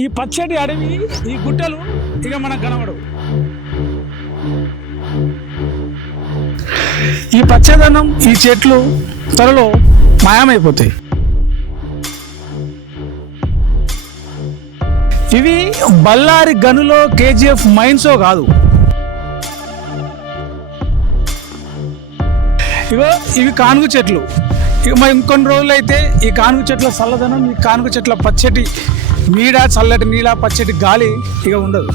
ఈ పచ్చటి అడవి, ఈ గుట్టలు ఇక మనకు కనబడవు. ఈ పచ్చదనం, ఈ చెట్లు త్వరలో మాయమైపోతాయి. ఇవి బళ్ళారి గనులో కేజీఎఫ్ మైన్సో కాదు. ఇవి కానుగు చెట్లు. ఇక మరి ఇంకొన్ని రోజులు అయితే ఈ కానుగు చెట్ల చల్లదనం, ఈ కానుగు చెట్ల పచ్చటి నీడ, చల్లటి నీడ, పచ్చటి గాలి ఇక ఉండదు.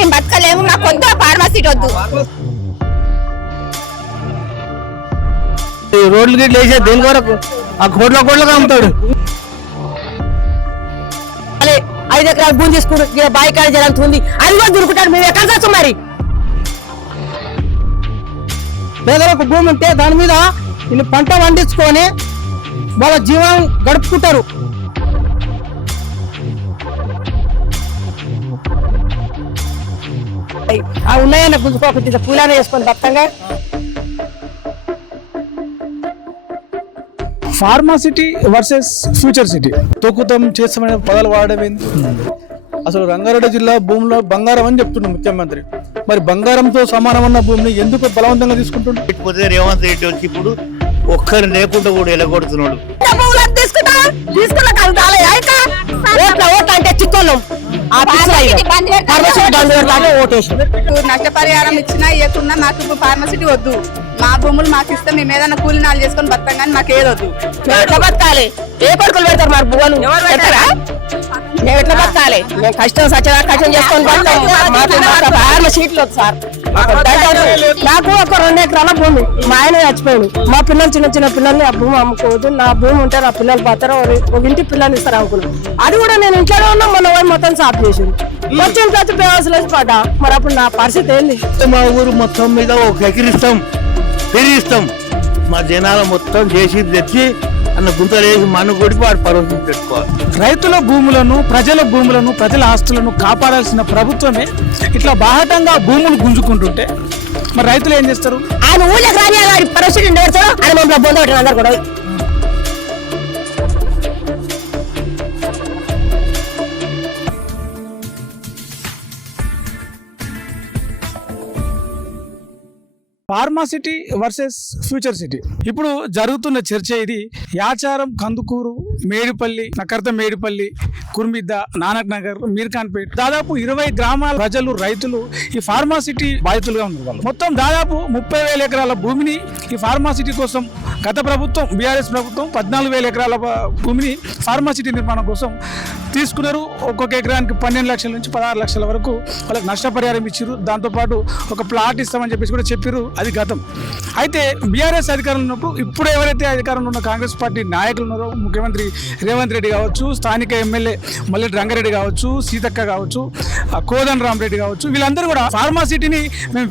మేము బతకలేము, మాకు వద్దు ఫార్మసీ వద్దు. రోడ్లు గిట్లు వేసే దేని వరకు ఆ కోట్లుగా అమ్ముతాడు. 5 ఎకరాల భూమి తీసుకుంటే బాయి కాడ జరంత ఉంది, అది కూడా దొరుకుతాడు. మేము ఎక్కడ చేస్తాం మరి? పేదలకు భూమి ఉంటే దాని మీద వీళ్ళు పంట పండించుకొని వాళ్ళ జీవనం గడుపుకుంటారు. ఆ ఉన్నాయన్న గుంజుకోకుండా పూలానే వేసుకొని బతంగా. Pharma city versus future city. తొక్కుతం చేస్తామనే పదాలు వాడమైంది. అసలు రంగారెడ్డి జిల్లా భూమిలో బంగారం అని చెప్తున్నాడు ముఖ్యమంత్రి. మరి బంగారంతో సమానమన్న భూమిని ఎందుకు బలవంతంగా తీసుకుంటుండే? రేవంత్ రెడ్డి వచ్చి ఇప్పుడు ఒక్కరు లేకుండా కూడా ఎలగొడుతున్నాడు. నష్టపరిహారం ఇచ్చినా ఇవ్వకుండా మాకు ఇప్పుడు ఫార్మసిటీ వద్దు. మా భూములు మాకు ఇస్తే మేము ఏదైనా కూలి నాలు చేసుకొని బతాం, కానీ మాకు ఏదొద్దు. మేము ఎట్లా బతకాలి? ఏ కొడుకులు పెడతారు మరి భూములు? మేము ఎట్లా బతకాలి? మేము కష్టం సచ్చగా కష్టం చేసుకొని బతాం. ఫార్మసీట్లు వద్దు సార్. నాకు ఒక 2 ఎకరాల భూమి, మా ఆయన చచ్చిపోయాడు. మా పిల్లలు చిన్న పిల్లల్ని ఆ భూమి అమ్ముకోవద్దు, నా భూమి ఉంటే నా పిల్లలు పోతారు, ఒక ఇంటి పిల్లల్ని ఇస్తారు అనుకున్నాను. అది కూడా నేను ఇంట్లోనే ఉన్నా, మొన్న పోయి మొత్తం సాఫ్ చేసింది. వచ్చి ఇంట్లో వచ్చి బేవాసులు వచ్చి పడ్డా. మరి అప్పుడు నా పరిస్థితి ఏంది? మా ఊరు మొత్తం మీద ఒక ఎకిరిస్తాం, పెరిగిస్తాం. మా జనాల మొత్తం చేసి తెచ్చి అన్న గుంతలు వేసి మన్ను కొడిపి వాడు పర్వతం పెట్టుకోవాలి. రైతుల భూములను, ప్రజల భూములను, ప్రజల ఆస్తులను కాపాడాల్సిన ప్రభుత్వమే ఇట్లా బాహటంగా భూములు గుంజుకుంటుంటే మరి రైతులు ఏం చేస్తారు? ఆయన ఊళ్ళకి రాని పరిస్థితి పెడతాడు. ఆయన మమ్మల్ని బొంద పెట్టిన అందరు కూడా. Pharma city versus future city. ఇప్పుడు జరుగుతున్న చర్చ ఇది. యాచారం, కందుకూరు, మేడిపల్లి, నకర్త మేడిపల్లి, కుర్మిద్ద, నానక్ నగర్, మీర్ఖాన్పేట్ దాదాపు 20 గ్రామాల ప్రజలు, రైతులు ఈ ఫార్మాసిటీ బాధితులుగా ఉన్నారు. మొత్తం దాదాపు 30,000 ఎకరాల భూమిని ఈ ఫార్మాసిటీ కోసం గత ప్రభుత్వం, బీఆర్ఎస్ ప్రభుత్వం 14,000 ఎకరాల భూమిని ఫార్మాసిటీ నిర్మాణం కోసం తీసుకున్నారు. ఒక్కొక్క ఎకరానికి 12 లక్షల నుంచి 16 లక్షల వరకు వాళ్ళకి నష్టపరిహారం ఇచ్చారు. దాంతోపాటు ఒక ప్లాట్ ఇస్తామని చెప్పేసి కూడా చెప్పారు. అది గతం. అయితే బీఆర్ఎస్ అధికారంలో ఉన్నప్పుడు, ఇప్పుడు ఎవరైతే అధికారంలో ఉన్న కాంగ్రెస్ పార్టీ నాయకులు ఉన్నారో, ముఖ్యమంత్రి రేవంత్ రెడ్డి కావచ్చు, స్థానిక ఎమ్మెల్యే మల్లెడ్డి రంగారెడ్డి కావచ్చు, సీతక్క కావచ్చు, కోదండ రామరెడ్డి కావచ్చు, వీళ్ళందరూ కూడా ఫార్మాసిటీని మేము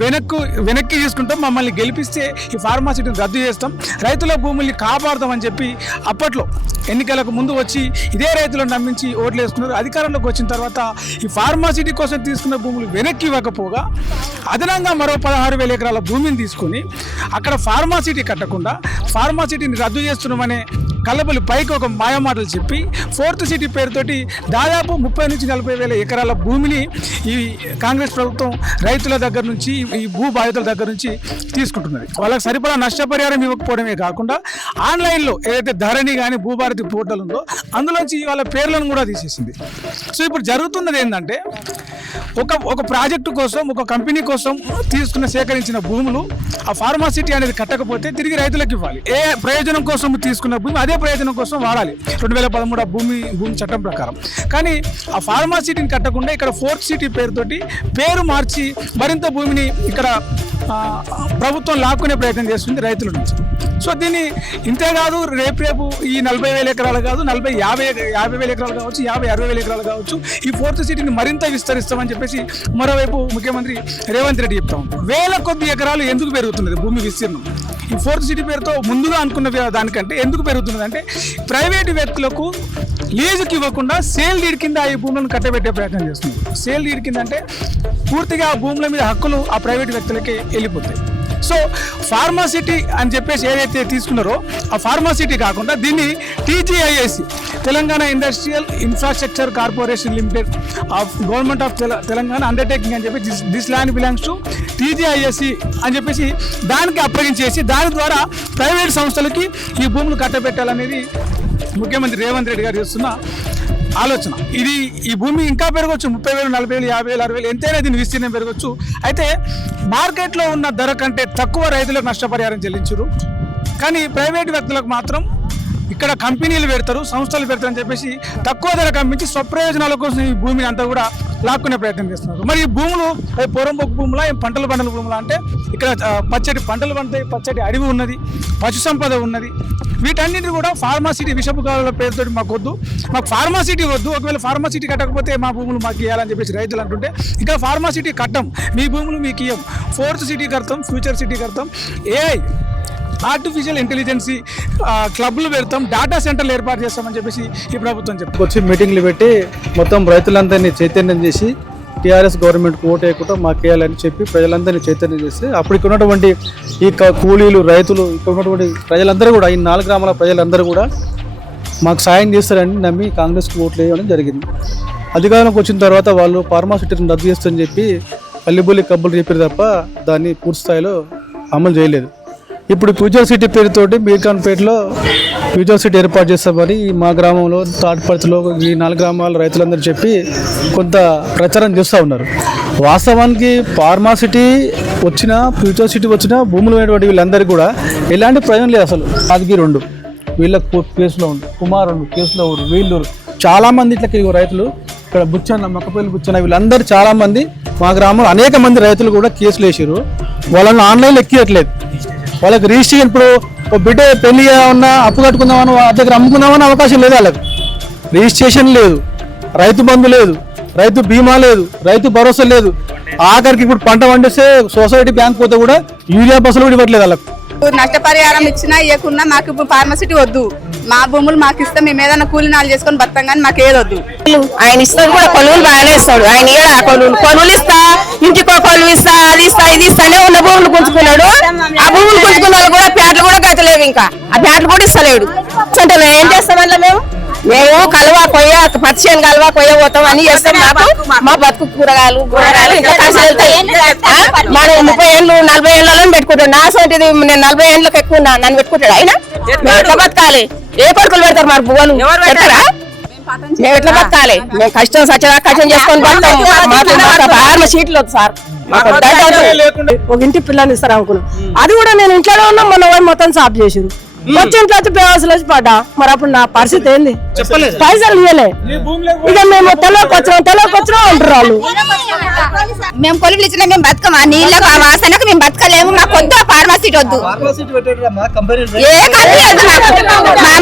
వెనక్కి తీసుకుంటాం, మమ్మల్ని గెలిపిస్తే ఈ ఫార్మాసిటీని రద్దు చేస్తాం, రైతుల భూముల్ని కాపాడుతామని చెప్పి అప్పట్లో ఎన్నికలకు ముందు వచ్చి ఇదే రైతులను నమ్మించి ఓట్లు వేసుకున్నారు. అధికారంలోకి వచ్చిన తర్వాత ఈ ఫార్మాసిటీ కోసం తీసుకున్న భూములు వెనక్కి ఇవ్వకపోగా అదనంగా మరో 16,000 ఎకరాల భూమిని తీసుకొని అక్కడ ఫార్మాసిటీ కట్టకుండా ఫార్మాసిటీని రద్దు చేస్తున్నామనే కల్లబొల్లి పైకి ఒక మాయమాటలు చెప్పి 4th సిటీ పేరుతోటి దాదాపు 30 నుంచి 40,000 ఎకరాల భూమిని ఈ కాంగ్రెస్ ప్రభుత్వం రైతుల దగ్గర నుంచి, ఈ భూ బాధితుల దగ్గర నుంచి తీసుకుంటున్నది. వాళ్ళకి సరిపడా నష్టపరిహారం ఇవ్వకపోవడమే కాకుండా ఆన్లైన్లో ఏదైతే ధరణి కానీ భూభారతి పోర్టల్ ఉందో అందులోంచి వాళ్ళ పేర్లను కూడా తీసేసింది. సో ఇప్పుడు జరుగుతున్నది ఏంటంటే, ఒక ప్రాజెక్టు కోసం, ఒక కంపెనీ కోసం సేకరించిన భూములు ఆ ఫార్మాసిటీ అనేది కట్టకపోతే తిరిగి రైతులకు ఇవ్వాలి. ఏ ప్రయోజనం కోసం తీసుకున్న భూమి అదే ప్రయోజనం కోసం వాడాలి 2013 భూమి చట్టం ప్రకారం. కానీ ఆ ఫార్మాసిటీని కట్టకుండా ఇక్కడ 4th సిటీ పేరుతోటి పేరు మార్చి మరింత భూమిని ఇక్కడ ప్రభుత్వం లాక్కునే ప్రయత్నం చేస్తుంది రైతుల నుంచి. సో దీన్ని ఇంతేకాదు, రేపు ఈ 40,000 ఎకరాలు కాదు, 50,000 ఎకరాలు కావచ్చు, 60,000 ఎకరాలు కావచ్చు, ఈ 4th సిటీని మరింత విస్తరిస్తామని చెప్పేసి మరోవైపు ముఖ్యమంత్రి రేవంత్ రెడ్డి చెప్తా ఉంటాం. వేల కొద్ది ఎకరాలు ఎందుకు పెరుగుతున్నది భూమి విస్తీర్ణం? ఈ 4th సిటీ పేరుతో ముందుగా అనుకున్న దానికంటే ఎందుకు పెరుగుతున్నది అంటే, ప్రైవేటు వ్యక్తులకు లీజుకి ఇవ్వకుండా సేల్ డీడ్ కింద ఈ భూములను కట్టబెట్టే ప్రయత్నం చేస్తుంది. సేల్ డీడ్ కింద అంటే పూర్తిగా ఆ భూముల మీద హక్కులు ఆ ప్రైవేటు వ్యక్తులకే వెళ్ళిపోతాయి. సో ఫార్మాసిటీ అని చెప్పేసి ఏదైతే తీసుకున్నారో ఆ ఫార్మాసిటీ కాకుండా దీన్ని TGISC Telangana industrial infrastructure corporation limited of government of Telangana undertaking అని చెప్పి this land belongs to TGISC అని చెప్పేసి దానికి అప్పగించేసి దాని ద్వారా ప్రైవేట్ సంస్థలకి ఈ భూములు కట్టబెట్టాలనేది ముఖ్యమంత్రి రేవంత్ రెడ్డి గారు చేస్తున్న ఆలోచన. ఈ భూమి ఇంకా పెరగవచ్చు, 30,000, 40,000, 50,000, 60,000 ఎంతైనా దీని విస్తీర్ణం పెరగవచ్చు. అయితే మార్కెట్లో ఉన్న ధర కంటే తక్కువ రైతులకు నష్టపరిహారం చెల్లించారు, కానీ ప్రైవేట్ వ్యక్తులకు మాత్రం ఇక్కడ కంపెనీలు పెడతారు, సంస్థలు పెడతారు అని చెప్పేసి తక్కువ ధర కమ్మించి స్వప్రయోజనాల కోసం ఈ భూమిని అంతా కూడా లాక్కునే ప్రయత్నం చేస్తున్నారు. మరి ఈ భూములు పొరంబొక్కు భూములా, పంటలు పంటల భూములా అంటే ఇక్కడ పచ్చటి పంటలు పండుతాయి, పచ్చటి అడవి ఉన్నది, పశు సంపద ఉన్నది. వీటన్నిటి కూడా ఫార్మాసిటీ విషపు కాలువల పేరుతో మాకు వద్దు, మాకు ఫార్మాసిటీ వద్దు, ఒకవేళ ఫార్మాసిటీ కట్టకపోతే మా భూములు మాకు ఇవ్వాలని చెప్పేసి రైతులు అంటుంటే ఇక్కడ ఫార్మాసిటీ కట్టం, మీ భూములు మీకు ఇవ్వం, 4th సిటీ కడతాం, ఫ్యూచర్ సిటీ కడతాం, ఏఐ ఆర్టిఫిషియల్ ఇంటెలిజెన్సీ క్లబ్లు పెడతాం, డేటా సెంటర్లు ఏర్పాటు చేస్తామని చెప్పేసి ఈ ప్రభుత్వం చెప్తుంది. వచ్చి మీటింగ్లు పెట్టి మొత్తం రైతులందరినీ చైతన్యం చేసి టీఆర్ఎస్ గవర్నమెంట్కి ఓటు వేయకుండా మాకు వేయాలని చెప్పి ప్రజలందరినీ చైతన్యం చేస్తే అప్పుడు ఇక్కడ ఉన్నటువంటి ఈ కూలీలు, రైతులు, ఇక్కడ ఉన్నటువంటి ప్రజలందరూ కూడా, ఈ 4 గ్రామాల ప్రజలందరూ కూడా మాకు సాయం చేస్తారని నమ్మి కాంగ్రెస్కి ఓట్లు వేయడం జరిగింది. అధికారంలోకి వచ్చిన తర్వాత వాళ్ళు ఫార్మాసిటీని రద్దు చేస్తారని చెప్పి కల్లిబుల్లి కబ్బులు చెప్పారు తప్ప దాన్ని పూర్తి స్థాయిలో అమలు చేయలేదు. ఇప్పుడు ఫ్యూచర్ సిటీ పేరుతోటి మీర్ఖాన్పేటలో ఫ్యూచర్ సిటీ ఏర్పాటు చేస్తామని మా గ్రామంలో, తాటిపర్తిలో ఈ 4 గ్రామాల రైతులందరూ చెప్పి కొంత ప్రచారం చేస్తూ ఉన్నారు. వాస్తవానికి ఫార్మాసిటీ వచ్చినా, ఫ్యూచర్ సిటీ వచ్చినా భూములు అయినటువంటి వీళ్ళందరికీ కూడా ఎలాంటి ప్రయోజనం లేదు. అసలు యాదగిరి 2 వీళ్ళకి కేసులో ఉంది, కుమార్ 2 కేసులో ఊరు, వీళ్ళు చాలామంది ఇట్లకి రైతులు ఇక్కడ బుచ్చన్న, మక్కపల్లి బుచ్చన్న, వీళ్ళందరూ చాలామంది మా గ్రామంలో అనేక మంది రైతులు కూడా కేసులు వేసారు. వాళ్ళని ఆన్లైన్లో ఎక్కియట్లేదు. వాళ్ళకి రిజిస్ట్రేషన్ ఇప్పుడు ఒక బిడ్డ పెళ్లి ఉన్నా అప్పు కట్టుకుందామని వాళ్ళ దగ్గర అమ్ముకుందామని అవకాశం లేదు. వాళ్ళకి రిజిస్ట్రేషన్ లేదు, రైతు బంధు లేదు, రైతు బీమా లేదు, రైతు భరోసా లేదు. ఆఖరికి ఇప్పుడు పంట పండిస్తే సొసైటీ బ్యాంక్ పోతే కూడా యూరియా బస్సులు కూడా ఇవ్వట్లేదు వాళ్ళకి. నష్టపరిహారం ఇచ్చినా ఇవ్వకున్నా మాకు ఇప్పుడు ఫార్మసిటీ వద్దు, మా భూములు మాకు ఇస్తే మేము ఏదైనా కూలినాలు చేసుకొని బతాం, కానీ మాకు ఏదొద్దు. ఆయన ఇస్తాడు కూడా, కొలువులు బాగానే ఇస్తాడు. ఆయన ఏడా కొలువులు ఇస్తా, ఇంటికో కొలువు ఇస్తా, అది ఇస్తా, ఇది ఇస్తానే ఉన్న భూములు గుంజుకున్నాడు. ఆ భూములు గుంజుకున్న కూడా ప్యాట్లు కూడా గతలేవు, ఇంకా ఆ ప్యాట్లు కూడా ఇస్తలేడు. అంటే ఏం చేస్తామన్నా మేము కలువా కొయ్య, పచ్చిని కలువా కొయ్య పోతాం అని చేస్తాం. మాకు మా బతుకు కూరగాయలు ఇంకా కాసి వెళ్తాయి. మనం 30 ఏళ్ళు 40 ఏళ్ళలో పెట్టుకుంటాడు. నా సోటిది నేను 40 ఏళ్ళకి ఎక్కువ నన్ను పెట్టుకుంటాడు. ఆయన మేము ఎట్లా బతకాలి? ఏ కొడుకులు పెడతారు మరి బువ్వలు పెడతారా? మేము ఎట్లా బతకాలి? మేము కష్టం కష్టం చేసుకొని బతాం. మాకు సీట్లు వద్దు సార్, ఒక ఇంటి పిల్లని ఇస్తారు అనుకున్నాం. అది కూడా నేను ఇంట్లోనే ఉన్నా, మొన్న మొత్తం సాఫ్ చేసారు. వచ్చి ఇంట్లో వచ్చి పేవాసులు వచ్చి పడ్డా. మరి అప్పుడు నా పరిస్థితి ఏంది? పైసలు ఇవ్వలే. ఇక మేము తెల్లకి వచ్చినాం అంటారు వాళ్ళు. మేము కొలువులు ఇచ్చినా మేము బతకమా? నీళ్ళకు, ఆ వాసనకు మేము బతకలేము. మాకు వద్దు ఫార్మసిటీ వద్దు, ఏ కంపెనీ వద్దు మాకు.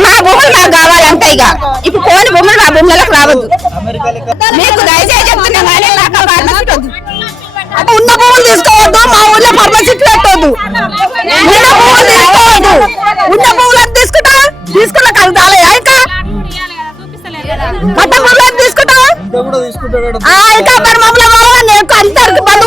మా భూములు మాకు కావాలంటే ఇక ఇప్పుడు కోని భూములు మా భూములకు రావద్దు. మీకు దయచేసి చెప్తున్నాం కానీ మాకు ఫార్మసిటీ వద్దు. ఉన్న భూములు తీసుకోవద్దు, మా ఊళ్ళో ఫార్మసిటీ పెట్టవద్దు. ఉన్న భూములు తీసుకోవద్దు, ఉన్న భూములను తీసుకున్న కలుతాలే ఇంకా కట్ట భూములను తీసుకుంటా ఇంకా మరి మమ్మల్ని అంతరికి బంధు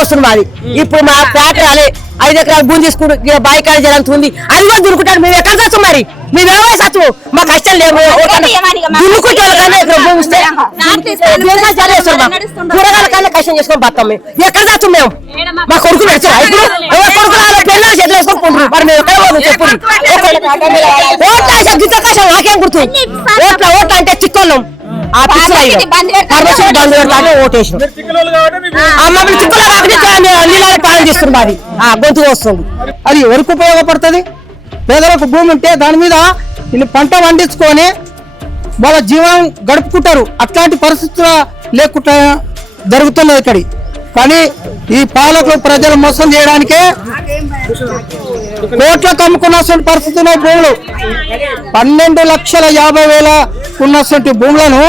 వస్తుంది. ఇప్పుడు మా ప్లాట్ రాలే, 5 ఎకరాలు భూమి తీసుకుంటూ బాయికాడ జరుగుతుంది. అది కూడా దురుకుంటాడు. మేము ఎక్కడ చచ్చు మరి? మేమేమో చచ్చు, మా కష్టం లేవు. దున్నుకుంటే కూరగాయల కన్నా కష్టం చేసుకొని బతాం. మేము ఎక్కడ చచ్చు? మేము మా కొడుకు నడిచారా? ఇప్పుడు కొడుకు పెళ్ళ చెట్లు వేసుకుంటున్నారు. మరి మేము ఎక్కడ పోదు చెప్పు? ఓట్ల గిట్ల కష్టం నాకేం గుర్తు? ఓట్ల అంటే చిక్కోళ్ళం. ఆ పిచ్చి బంద్ పెడతానే ఓటేసి మమ్మల్ని చిక్కులో నీళ్ళ పాలన చేస్తుంది. అది గొంతు వస్తుంది. అది ఎవరికి ఉపయోగపడుతుంది? పేదలకు భూమి ఉంటే దాని మీద వీళ్ళు పంట పండించుకొని వాళ్ళ జీవనం గడుపుకుంటారు. అట్లాంటి పరిస్థితులు లేకుండా జరుగుతున్నది ఇక్కడ. కానీ ఈ పాలకులు ప్రజలు మోసం చేయడానికే కోట్లకు అమ్ముకున్నటువంటి పరిస్థితి ఉన్నాయి. భూములు 12,50,000 ఉన్నటువంటి భూములను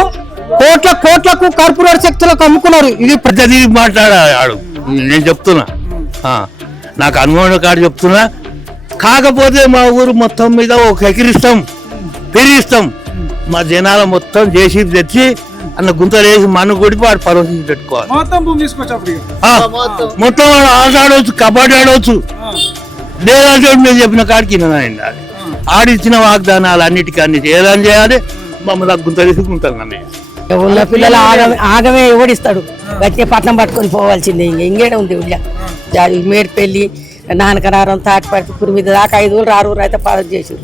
కోట్లకు కార్పొరేట్ శక్తులకు అమ్ముకున్నారు. ఇది ప్రతి మాట్లాడాడు. నేను చెప్తున్నా, నాకు అనుభవం కాదు చెప్తున్నా. కాకపోతే మా ఊరు మొత్తం మీద ఒక ఎకిరిస్తాం, పెరిగిస్తాం. మా జనాల మొత్తం జేసీబీ తెచ్చి అన్న గుంతలేసి మన్ను కొడిపి వాడు పర్వతం పెట్టుకోవాలి. మొత్తం భూమి తీసుకొచ్చి అప్పుడు ఇక. మొత్తం వాడు ఆట ఆడవచ్చు, కబడ్డీ ఆడవచ్చు, లేదంటే మేము చెప్పిన కాడికి వినాలండి. అది ఆడిచ్చిన వాగ్దానాలు అన్నిటికీ అన్ని ఏదని చేయాలి, మమ్మల్ని గుంత తీసుకుంటాం. ఉన్న పిల్లలు ఆగమే ఎవడిస్తాడు, గట్టిగా పట్నం పట్టుకొని పోవాల్సిందే. ఇంకేడ ఉంది మేడిపల్లి, నానకనారం, తాటిపట్టి, కురిమిద దాకా 5 ఊరు 6 ఊరు అయితే పాదం చేసారు,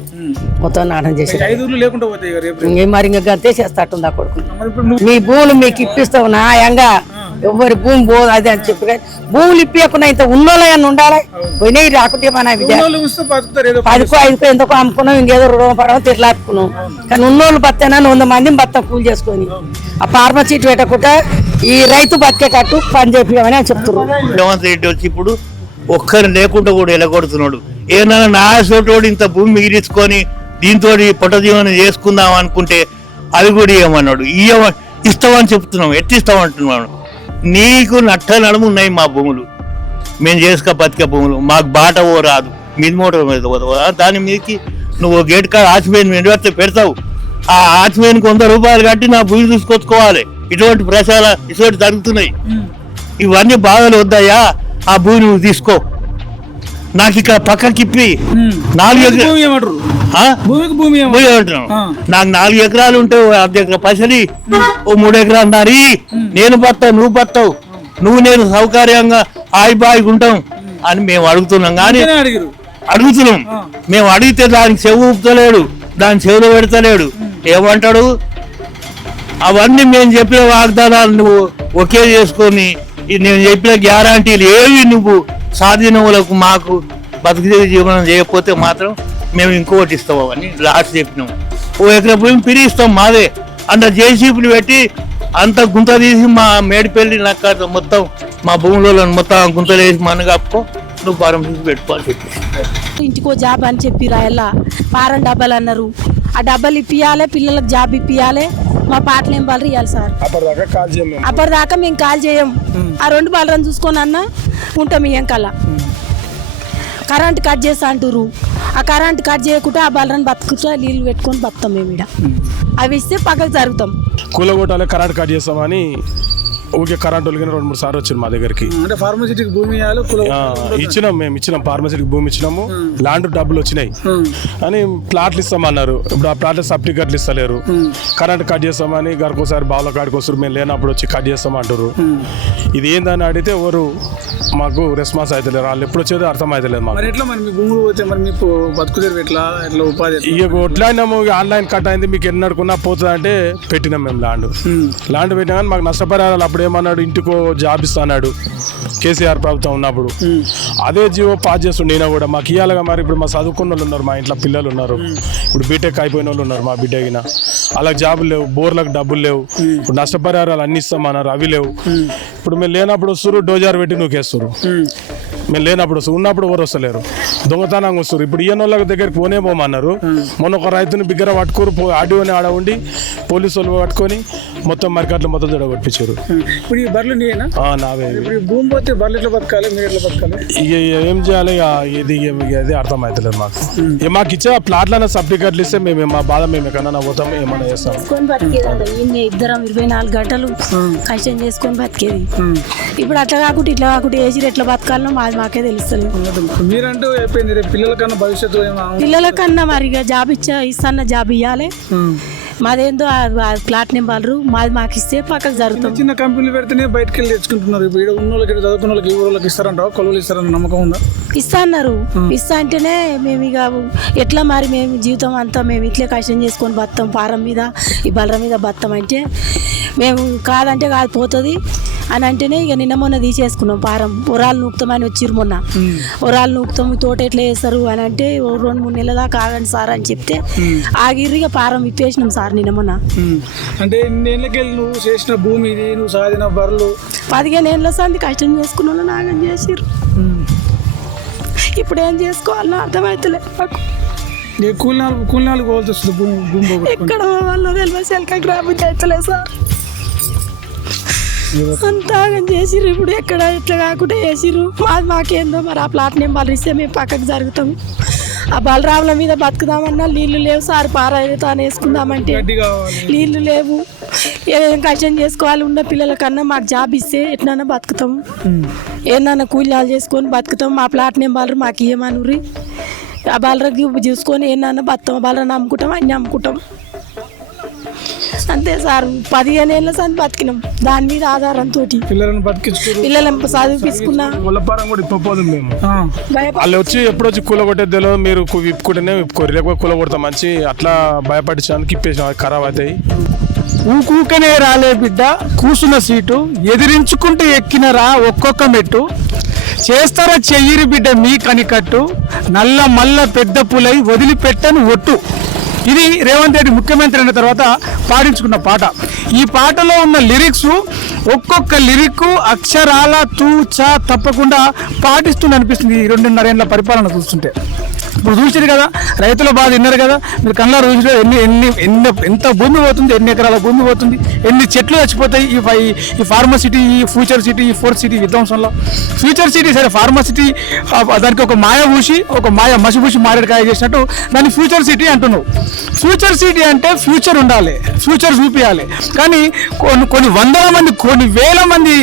మొత్తం నాటం చేసారు. 5 ఊర్లు లేకుండా పోతాయి ఇక రేపు. ఇంకేం మరి ఇంకా గంతే చేస్తాటుంది ఆ కొడుకు. మీ భూములు మీకు ఇప్పిస్తావు న్యాయంగా, ఎవరి భూమి పోదు అది అని చెప్పి. భూములు ఇప్పకుండా ఇంత ఉన్నోళ్ళని ఉండాలి, పోయినాయి రాకుంటే మన ఉన్నోళ్ళు చూస్తే బతుకుతారు, ఏదో 10కో 5కో ఎందుకో అమ్ముకున్నాం, ఇంకేదో రుణం పడడం తిట్లాడుకున్నాం. కానీ ఉన్నోళ్ళు బతేనా 100 మందిని బత్త కూలి చేసుకొని ఆ ఫార్మసీ పెట్టకుండా ఈ రైతు బతికేటట్టు పని చేపియమని అని చెప్తున్నారు. రేవంత్ రెడ్డి వచ్చి ఇప్పుడు ఒక్కరు లేకుండా కూడా ఎలగొడుతున్నాడు. ఏదైనా నాయసోటోడు ఇంత భూమి మిగిలించుకొని దీంతో పొట్ట జీవనం చేసుకుందాం అనుకుంటే అది కూడా ఇవ్వమన్నాడు. ఇస్తామని చెప్తున్నాం, ఎట్టిస్తామంటున్నాడు. నీకు నట్ట నడుము ఉన్నాయి మా భూములు, మేము చేసుక బతికే భూములు, మాకు బాట ఓ రాదు, మీద మోటార్ మీద పోతావా, దాని మీదకి నువ్వు గేట్ కాడ ఆచిపోయిన మీద పెడతావు. ఆ ఆచిపోయినకి 100 రూపాయలు కట్టి నా భూమి తీసుకొచ్చుకోవాలి. ఇటువంటి ప్రచారాలు ఇటువంటి జరుగుతున్నాయి. ఇవన్నీ బాధలు వద్దాయా, ఆ భూమి నువ్వు తీసుకో, నాకు ఇక్కడ పక్కకి ఇప్పి 4 ఎకరాలు నాకు 4 ఎకరాలు ఉంటే 1/2 ఎకరా పైసలి, ఓ 3 ఎకరాలు నారి, నేను బతావు నువ్వు బతావు, నువ్వు నేను సౌకర్యంగా బాయిగా ఉంటాం అని మేము అడుగుతున్నాం. కానీ అడుగుతున్నాం, మేము అడిగితే దానికి చెవు ఊపుతలేడు, దాని చెవులో పెడతలేడు. ఏమంటాడు, అవన్నీ మేము చెప్పిన వాగ్దానాలు నువ్వు ఒకే చేసుకొని నేను చెప్పిన గ్యారంటీలు ఏవి నువ్వు సాధీనములకు మాకు బతుకు జీవనం చేయకపోతే మాత్రం మేము ఇంకొకటి ఇస్తాం అని లాస్ట్ చెప్పినాం. 1 ఎకరా భూమి పిరిగిస్తాం మాదే. అంత జేసీపీలు పెట్టి అంత గుంత తీసి మా మేడిపల్లి నక్క మొత్తం మా భూములలో మొత్తం గుంతలు వేసి మన కప్పుకో, నువ్వు పారం తీసి పెట్టుకోవాలి చెప్పి. ఇంటికో జాబ్ అని చెప్పి రాయల్లా పారం డబ్బాలు అన్నారు. ఆ డబ్బాలు ఇప్పియాలి, పిల్లలకు జాబ్ ఇప్పియాలి, మా పాటలు ఏం బాలు ఇవ్వాలి సార్. అప్పటిదాకా మేము కాల్ చేయం. ఆ 2 బాలరాన్ని చూసుకొని అన్న ఉంటాం. ఏం కల్లా కరెంట్ కట్ చేస్తా అంటారు. ఆ కరెంట్ కట్ చేయకుండా ఆ బాలరాన్ని బతుకుతా నీళ్ళు పెట్టుకొని బతాం మేము ఇక్కడ. అవి ఇస్తే పక్కకు జరుగుతాం. కూలగొట్టాలి, కరెంట్ కట్ చేస్తామని ఊరికే కరెంట్ వాళ్ళకి 2-3 సార్లు వచ్చింది మా దగ్గరికి. అంటే ఫార్మసిటీకి భూమి ఇచ్చినాం, మేము ఇచ్చినాం, ఫార్మసీకి భూమి ఇచ్చినాము, ల్యాండ్ డబ్బులు వచ్చినాయి అని ప్లాట్లు ఇస్తామన్నారు. ఇప్పుడు ఆ ప్లాట్లు సర్టిఫికెట్లు ఇస్తలేరు. కరెంట్ కట్ చేస్తామని గరకోసారి బావుల కాడికి వస్తారు, మేము లేనప్పుడు వచ్చి కట్ చేస్తామంటారు. ఇది ఏందని అడిగితే ఎవరు మాకు రెస్పాన్స్ అవుతలేరు. వాళ్ళు ఎప్పుడు వచ్చేది అర్థం అవుతలేదు మాకు. ఎట్లా మరి మీ భూములు పోతే మరి మీకు బతుకుదేరు ఎట్లా ఉపాధి? ఇక ఎట్లయినాము, ఆన్లైన్ కట్ అయింది, మీకు ఎన్నడుకున్నా పోతుంది అంటే పెట్టినాం మేము ల్యాండ్ పెట్టినా కానీ మాకు నష్టపరిహారాలు అప్పుడు ఏమన్నాడు, ఇంటికో జాబ్ ఇస్తా అన్నాడు కేసీఆర్ ప్రభుత్వం ఉన్నప్పుడు. అదే జీవో పాస్ చేస్తుండే ఈయన కూడా మాకు ఇవ్వాలిగా. మరి ఇప్పుడు మా చదువుకున్న వాళ్ళు ఉన్నారు, మా ఇంట్లో పిల్లలు ఉన్నారు, ఇప్పుడు బీటెక్ అయిపోయిన వాళ్ళు ఉన్నారు మా బిడ్డగిన, అలాగ జాబులు లేవు, బోర్లకు డబ్బులు లేవు, ఇప్పుడు నష్టపరిహారాలు అన్ని ఇస్తామన్నారు, అవి లేవు. ఇప్పుడు మేము లేనప్పుడు వస్తారు, డోజార్ పెట్టి నూకేస్తారు. మేము లేనప్పుడు వస్తారు, ఉన్నప్పుడు ఎవరు వస్తలేరు, దొంగతనంగా వస్తారు. ఇప్పుడు ఈయన వాళ్ళ దగ్గరికి పోనే పోమన్నారు. మొన్న ఒక రైతుని బిగ్గర పట్టుకోరు, ఆడియోని ఆడ ఉండి పోలీసు వాళ్ళు పట్టుకొని మొత్తం మరికట్లు మొత్తం జడగొట్టించారు. ఇప్పుడు ఈ బర్రెలు నీయేనా? నావే. భూమి పోతే బర్రెలు ఎట్లా బతకాలి, మీరు ఎట్లా బతకాలి? ఇక ఏం చేయాలి, ఇది అర్థం అవుతలేదు మాకు. మాకు ఇచ్చే ప్లాట్లైనా సర్టిఫికెట్లు ఇస్తే మేము మా బాధ మేము ఎక్కడైనా పోతాము, ఏమన్నా చేస్తాం. 24 గంటలు కష్టం చేసుకొని బతికేది. ఇప్పుడు అట్లా కాకుండా ఇట్లా కాకుండా ఏసీ ఎట్లా బతకాలనో మాకే తెలుస్తుంది. మీరంటూ అయిపోయింది, రేపు పిల్లలకన్నా భవిష్యత్తు పిల్లలకన్నా మరి జాబ్ ఇస్తాన్న జాబ్ ఇవ్వాలి. మాదేందో ప్లాట్ నింపాలరు, మాది మాకు ఇస్తే పక్కకు జరుగుతుంది. చిన్న కంపెనీలు పెడితేనే బయటకు వెళ్ళి తెచ్చుకుంటున్నారు. ఇప్పుడు ఉన్న వాళ్ళకి, చదువుకున్న వాళ్ళకి, ఈ ఊళ్ళకి ఇస్తారంటావా, కొలువులు ఇస్తారన్న నమ్మకం ఉందా? ఇస్తా అన్నారు. ఇస్తా అంటేనే మేము ఇక ఎట్లా మరి మేము జీవితం అంతా మేము ఇట్లే కష్టం చేసుకొని బతాం, పారం మీద ఈ బలర మీద బతాం అంటే మేము కాదంటే కాదు పోతుంది అని అంటేనే ఇక నిన్న మొన్న తీసేసుకున్నాం పారం. ఒరాలు నూకుతామని వచ్చిర్రు మొన్న. ఒరాలు నూకుతాము, తోట ఎట్లా వేస్తారు అని అంటే 2-3 నెలల దాకా ఆగండి సార్ అని చెప్తే ఆగిర్రు. ఇక పారం విప్పేసినాం సార్ నిన్న మొన్న. అంటే ఎన్నేళ్ళకెళ్ళి నువ్వు చేసిన భూమి ఇది, నువ్వు సాధిన బర్రెలు 15 ఏళ్ళ సంది కష్టం చేసుకున్న వాళ్ళు నాగం చేసిర్రు. ఇప్పుడు ఏం చేసుకోవాలో అర్థమవుతలే నాకు. కూలినాలు పోవాల్సి వస్తుంది భూమి ఎక్కడ వాళ్ళు తెలియదు, సెల్కా గ్రామం చేస్తలే సార్. అంతా చేసిర్రు. ఇప్పుడు ఎక్కడ ఎట్లా కాకుండా వేసిర్రు. మాకేందో మరి ఆ ప్లాట్ నెంబర్లు ఇస్తే మేము పక్కకు జరుగుతాం. ఆ బలరాముల మీద బతుకుదామన్నా నీళ్లు లేవు సార్, పారాయణతాను వేసుకుందామంటే నీళ్లు లేవు. ఏదైనా కష్టం చేసుకోవాలి, ఉన్న పిల్లల కన్నా మాకు జాబ్ ఇస్తే ఎట్లన్నా బతుకుతాం, ఏమన్నా కూలీలు చేసుకొని బతుకుతాం. మా ప్లాట్ నేమ్ బలరు మాకు ఇవ్వమనురి, ఆ బలరకి చూసుకొని ఏమన్నా బతాం, బలరని అమ్ముకుంటాం, అన్ని అమ్ముకుంటాం అంతే సార్. 15 ఏళ్ళ సంది బతికినాం దాని మీద ఆధారంతో, పిల్లలను బతికించుకోరు, పిల్లలను చదివిపించుకున్నా. ముళ్ళపారం కూడా ఇప్పపోదు మేము, భయపడ వాళ్ళు వచ్చి ఎప్పుడు వచ్చి కూల కొట్టేద్దో మీరు విప్పుకుంటేనే విప్పుకోరు, లేకపోతే కూల కొడతాం మంచి అట్లా భయపడించడానికి ఇప్పేసాం, ఖరాబ్ అవుతాయి. ఊకూకనే రాలే బిడ్డ కూసున్న సీటు, ఎదిరించుకుంటూ ఎక్కినరా ఒక్కొక్క మెట్టు, చేస్తారా చెయ్యిరి బిడ్డ మీ కనికట్టు, నల్ల మల్ల పెద్ద పులై వదిలిపెట్టని ఒట్టు. ఇది రేవంత్ రెడ్డి ముఖ్యమంత్రి అయిన తర్వాత పాడించుకున్న పాట. ఈ పాటలో ఉన్న లిరిక్స్ ఒక్కొక్క లిరిక్ అక్షరాల తూచా తప్పకుండా పాటిస్తూ అనిపిస్తుంది ఈ 2.5 ఏళ్ల పరిపాలన చూస్తుంటే. ఇప్పుడు చూసారు కదా, రైతుల బాధ విన్నారు కదా, మీరు కళ్ళారు చూసిన ఎంత భూమి పోతుంది, ఎన్ని ఎకరాల భూమి పోతుంది, ఎన్ని చెట్లు చచ్చిపోతాయి ఈ ఫార్మసిటీ, ఈ ఫ్యూచర్ సిటీ, ఈ ఫోర్త్ సిటీ విధ్వంసంలో. ఫ్యూచర్ సిటీ సరే, ఫార్మసిటీ దానికి ఒక మాయ పూసి, ఒక మాయ మసిపూసి మారేడుకాయ చేసినట్టు దాన్ని ఫ్యూచర్ సిటీ అంటున్నావు. ఫ్యూచర్ సిటీ అంటే ఫ్యూచర్ ఉండాలి, ఫ్యూచర్ చూపించాలి. కానీ కొన్ని వందల మంది, కొన్ని వేల మంది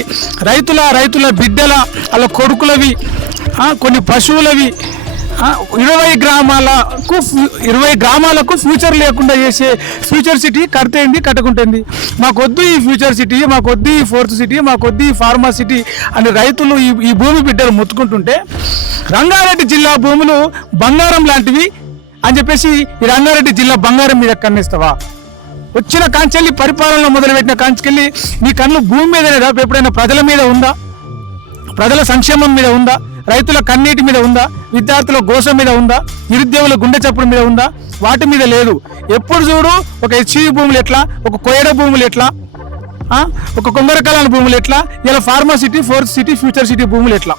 రైతుల బిడ్డల అలా కొడుకులవి, కొన్ని పశువులవి 20 గ్రామాలకు ఫ్యూచర్ లేకుండా చేసే ఫ్యూచర్ సిటీ కడితేంది కట్టుకుంటుంది. మాకొద్దు ఈ ఫ్యూచర్ సిటీ, మాకొద్దు ఈ ఫోర్త్ సిటీ, మాకొద్దు ఈ ఫార్మా సిటీ అని రైతులు ఈ భూమి బిడ్డలు మొత్తుకుంటుంటే, రంగారెడ్డి జిల్లా భూములు బంగారం లాంటివి అని చెప్పేసి ఈ రంగారెడ్డి జిల్లా బంగారం మీద కన్నేస్తావా? వచ్చిన కాంచెల్లి పరిపాలనలో మొదలుపెట్టిన కాంచెల్లి నీ కన్ను భూమి మీదనే రా, ఎప్పుడైనా ప్రజల మీద ఉందా? ప్రజల సంక్షేమం మీద ఉందా? రైతుల కన్నీటి మీద ఉందా? విద్యార్థుల గోస మీద ఉందా? నిరుద్యోగుల గుండె చప్పుడు మీద ఉందా? వాటి మీద లేదు. ఎప్పుడు చూడు ఒక హెచ్ఈ భూములు ఎట్లా, ఒక కోయడ భూములు ఎట్లా, ఒక కొంగరకలాన భూములు ఎట్లా, ఇలా pharma city, fourth city, future city భూములు ఎట్లా.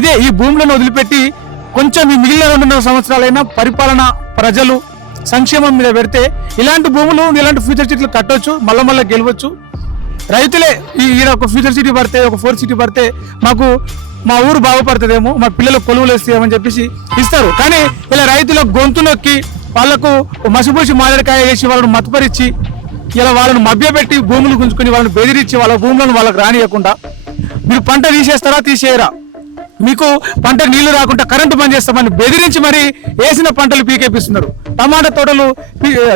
ఇదే ఈ భూములను వదిలిపెట్టి కొంచెం ఈ మిగిలిన 2.5 సంవత్సరాలైనా పరిపాలన ప్రజలు సంక్షేమం మీద పెడితే ఇలాంటి భూములు, ఇలాంటి ఫ్యూచర్ సిటీలు కట్టవచ్చు, మళ్ళీ గెలవచ్చు. రైతులే ఈడ ఒక ఫ్యూచర్ సిటీ పడితే, ఒక ఫోర్త్ సిటీ పడితే మాకు మా ఊరు బాగుపడుతుందేమో, మా పిల్లలు కొలువులు వేస్తామని చెప్పేసి ఇస్తారు. కానీ ఇలా రైతుల గొంతు నొక్కి వాళ్ళకు మసిపూసి మారేడుకాయ వేసి వాళ్ళను మతపరిచి ఇలా వాళ్ళను మభ్యపెట్టి భూములు గుంజుకొని వాళ్ళని బెదిరించి వాళ్ళ భూములను వాళ్ళకి రానియకుండా మీరు పంట తీసేస్తారా తీసేయరా, మీకు పంటకు నీళ్లు రాకుండా కరెంటు బంద్ చేస్తామని బెదిరించి మరి వేసిన పంటలు పీకేపిస్తున్నారు, టమాటా తోటలు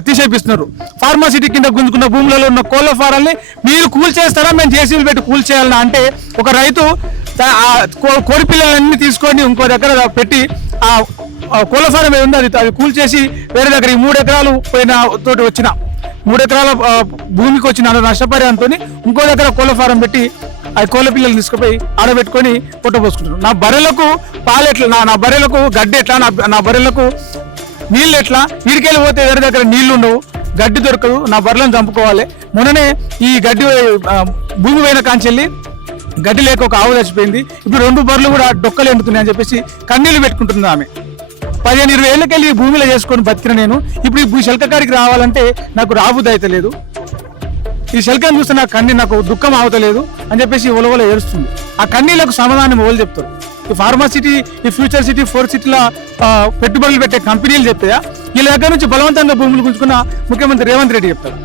తీసేపిస్తున్నారు. ఫార్మాసిటీ కింద గుంజుకున్న భూములలో ఉన్న కోళ్ల ఫారాల్ని మీరు కూల్చేస్తారా, మేము జేసీబీలు పెట్టి కూల్చేయాలన్నా అంటే ఒక రైతు కోడి పిల్లలన్నీ తీసుకొని ఇంకో దగ్గర పెట్టి ఆ కోళ్ల ఫారం ఏది ఉందో అది కూల్చేసి వేరే దగ్గర ఈ 3 ఎకరాలు పోయిన తోటి వచ్చిన 3 ఎకరాల భూమికి వచ్చిన నష్టపరిహారంతో ఇంకో దగ్గర కోళ్ల ఫారం పెట్టి ఆ కోళ్ళ పిల్లలు తీసుకుపోయి ఆడబెట్టుకొని పొట్టపోసుకుంటున్నారు. నా బర్రెలకు పాలు ఎట్లా, నా బర్రెలకు గడ్డి ఎట్లా, నా బర్రెలకు నీళ్ళు ఎట్లా, వీడికెళ్ళి పోతే వేరే దగ్గర నీళ్లు ఉండవు, గడ్డి దొరకదు, నా బర్రెలను చంపుకోవాలి. మొన్ననే ఈ గడ్డి భూమి పైన కాంచెల్లి గడ్డి లేక ఒక ఆవు చచ్చిపోయింది. ఇప్పుడు 2 బర్రెలు కూడా డొక్కలు ఎండుతున్నాయి అని చెప్పేసి కన్నీళ్లు పెట్టుకుంటుంది ఆమె. 15-20 ఏళ్ళకెళ్ళి భూమిలో చేసుకొని బతికిన నేను ఇప్పుడు ఈ శల్కకాడికి రావాలంటే నాకు రాబుద్ది అయితే లేదు. ఈ శల్కాన్ని చూస్తే నాకు దుఃఖం ఆగుతలేదు అని చెప్పేసి ఒలవల ఏడుస్తుంది. ఆ కన్నీళ్లకు సమాధానం ఎవరు చెప్తారు? ఈ ఫార్మాసిటీ, ఈ ఫ్యూచర్ సిటీ, ఫోర్త్ సిటీలో పెట్టుబడులు పెట్టే కంపెనీలు చెప్తాయా? వీళ్ళ దగ్గర నుంచి బలవంతంగా భూములు గుంజుకున్న ముఖ్యమంత్రి రేవంత్ రెడ్డి చెప్తారు.